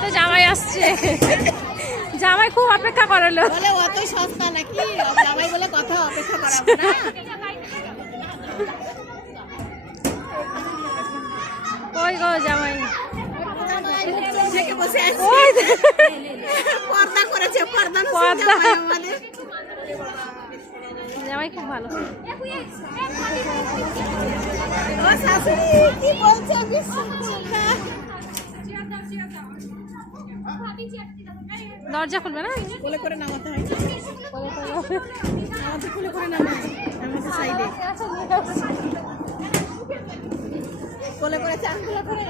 তো জামাই আসছে, জামাই খুব অপেক্ষা করালো। বলে অত সস্তা নাকি জামাই বলে কথা অপেক্ষা করাবো না। কই গো জামাই? বসে আছে, পর্দা করেছে, পর্দা জামাই খুব ভালো। ও শাশুড়ি কি বলছে? দরজা খুলবে না, কোলে করে নামাতে হয়, নামাতে কোলে করে নামায় আমাদের সাইডে, কোলে করে চানগুলো করে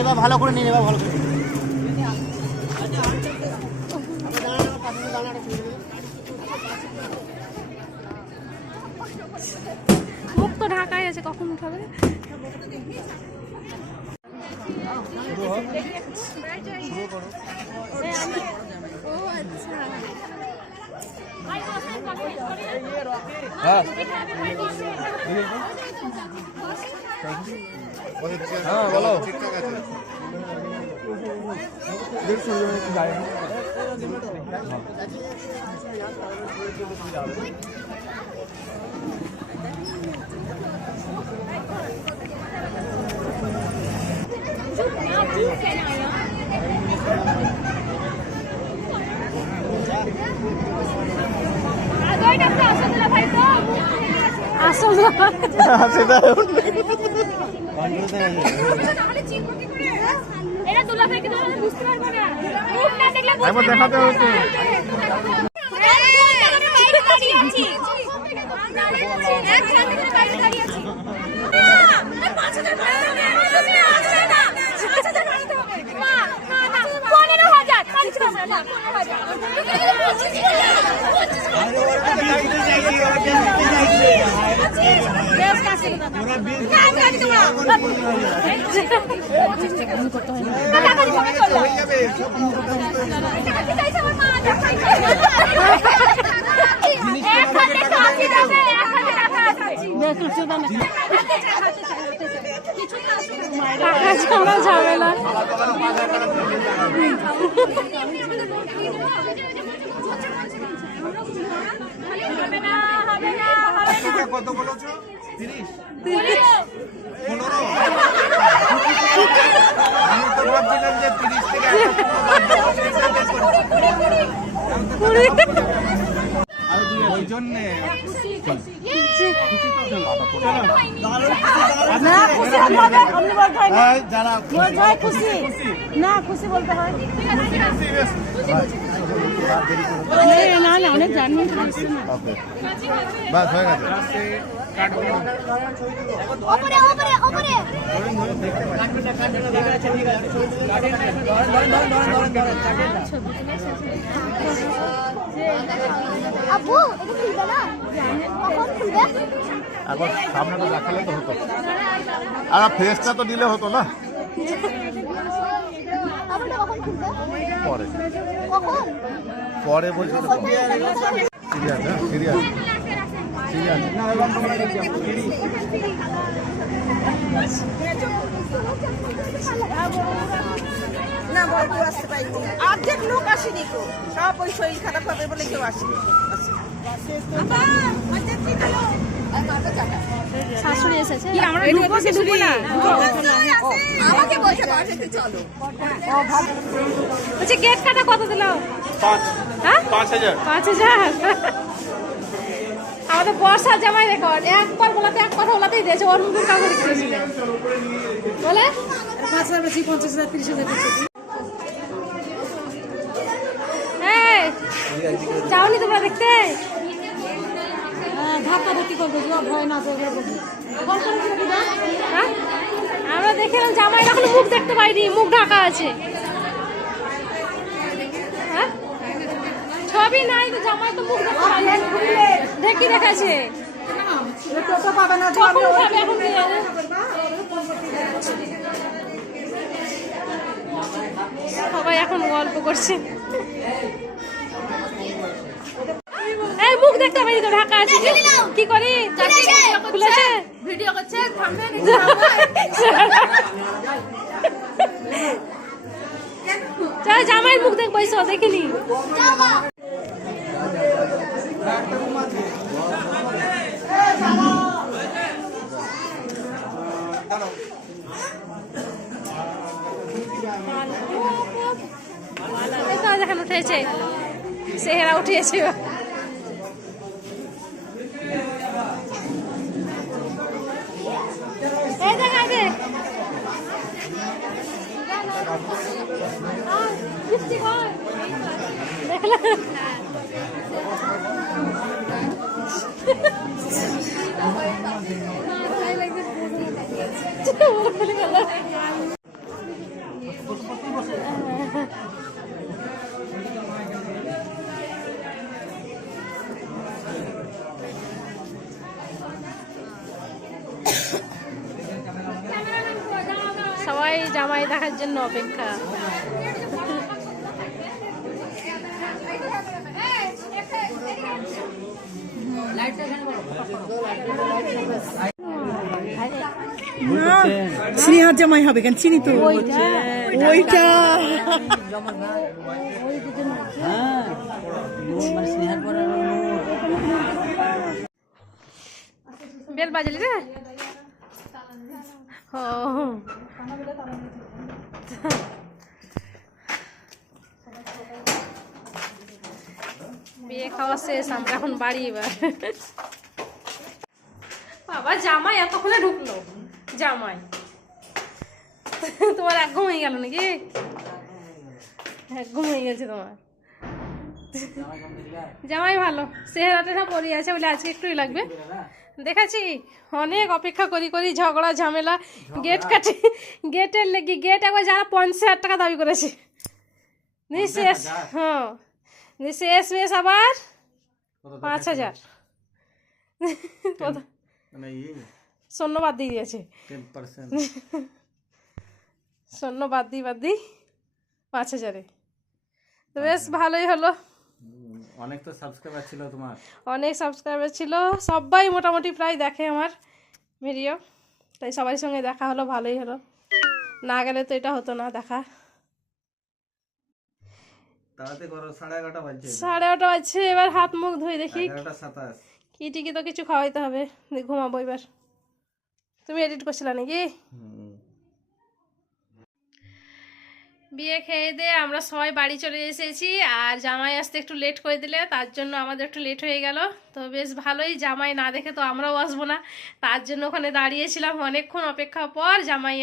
এবার ভালো করে নিন, এবার ভালো করে মুখ তো ঢাকাই আছে, কখন উঠাবে? হ্যাঁ বলো। দেখাতে হচ্ছে ঝামেলা। কত বলেছো? 30 আমি তো ভাবছিলাম যে 30 থেকে ওই জন্যে খুশি বলতে হয় না, না অনেক জানি বাস হয়ে গেছে। একবার সামনে তো দেখালে তো হতো, আর ফেসটা তো দিলে হতো না। পরে পরে বলছি তো, সিরিয়াস সিরিয়াস সিরিয়াস না বলতে আসতে পারিনি, অর্ধেক লোক আসেনি তো, সব ওই শরীর খারাপ হবে বলে কেউ আসেনি। শাশুড়ি এসেছে কি আমরা ঢুকবো কি ঢুকবো না আমাকে বলছে বাসাতে চলো। বলছি গেট কাটা কত দিল? 5,000 5,000 আমাদের বর্ষা জামাই রেকর্ড একবার বলাতে এক কথা বলাতেই দিয়েছে ওর মুখের কাগজ করেছিল বলে 5,000 বেশি 50,000 30,000 এই যাওনি তোমরা দেখতে? ধাক্কা ধাক্কি করবে, ভয় না করবে। হ্যাঁ? আমরা দেখলাম জামাই এখনো মুখ দেখতে পাইনি, মুখ ঢাকা আছে। হ্যাঁ? ছবি নাই তো, জামাই তো মুখ দেখতে পাইনি, ঢেকে রেখেছে। টোটো পাবে না, কখন উঠাবে এখন দিয়ে? সবাই এখন গল্প করছে। এই মুখ দেখতে পাইনি তো, ঢাকা আছে। কি করি? খুলেছে ভিডিও করছে, থামবে চল জামাইয়ের মুখ দেখ বইসো, দেখিনি। দেখেন উঠেছে, চেহারা উঠিয়েছে। এই দেখ আগে দেখলাম সবাই জামাই দেখার জন্য অপেক্ষা। স্নেহার জামাই হবে কেন, চিনি তো ওইটা। বেল বাজলি রে? ও বিয়ে খাওয়া শেষ, আমরা এখন বাড়ি। এবার বাবা জামাই এতক্ষণে ঢুকলো। জামাই তোমার এক ঘুম হয়ে গেল নাকি? এক ঘুম হয়ে গেছে তোমার। জামাই ভালো, চেহারা টেহারা পরে আছে বলে আজকে একটুই লাগবে। দেখেছি অনেক অপেক্ষা করি করি, ঝগড়া ঝামেলা, গেট কাটে, গেটের লেগে গেট একবার যারা 50,000 টাকা দাবি করেছে শেষ। হ্যাঁ শেষ বেশ আবার 5,000 শূন্য বাদ দিয়ে দিয়েছে, শূন্য বাদ দিই 5,000-এ। তো বেশ ভালোই হলো। অনেক তো সাবস্ক্রাইবার ছিল তোমার, অনেক সাবস্ক্রাইবার ছিল, সবাই মোটামুটি প্রায় দেখে আমার ভিডিও, তাই সবার সঙ্গে দেখা হলো, ভালোই হলো। না গেলে তো এটা হতো না দেখা। তাড়াতাড়ি করো, 11:30 বাজছে। 11:30 বাজছে, এবার হাত মুখ ধুই দেখি 11:27। কি টিকি তো কিছু খাওয়াইতে হবে, ঘুমাবো এবার। তুমি এডিট করছিলা নাকি? বিয়ে খেয়ে দিয়ে আমরা সবাই বাড়ি চলে এসেছি, আর জামাই আসতে একটু লেট করে দিলে, তার জন্য আমাদের একটু লেট হয়ে গেল। তো বেশ ভালোই, জামাই না দেখে তো আমরাও আসবো না, তার জন্য ওখানে দাঁড়িয়েছিলাম অনেকক্ষণ অপেক্ষা পর জামাই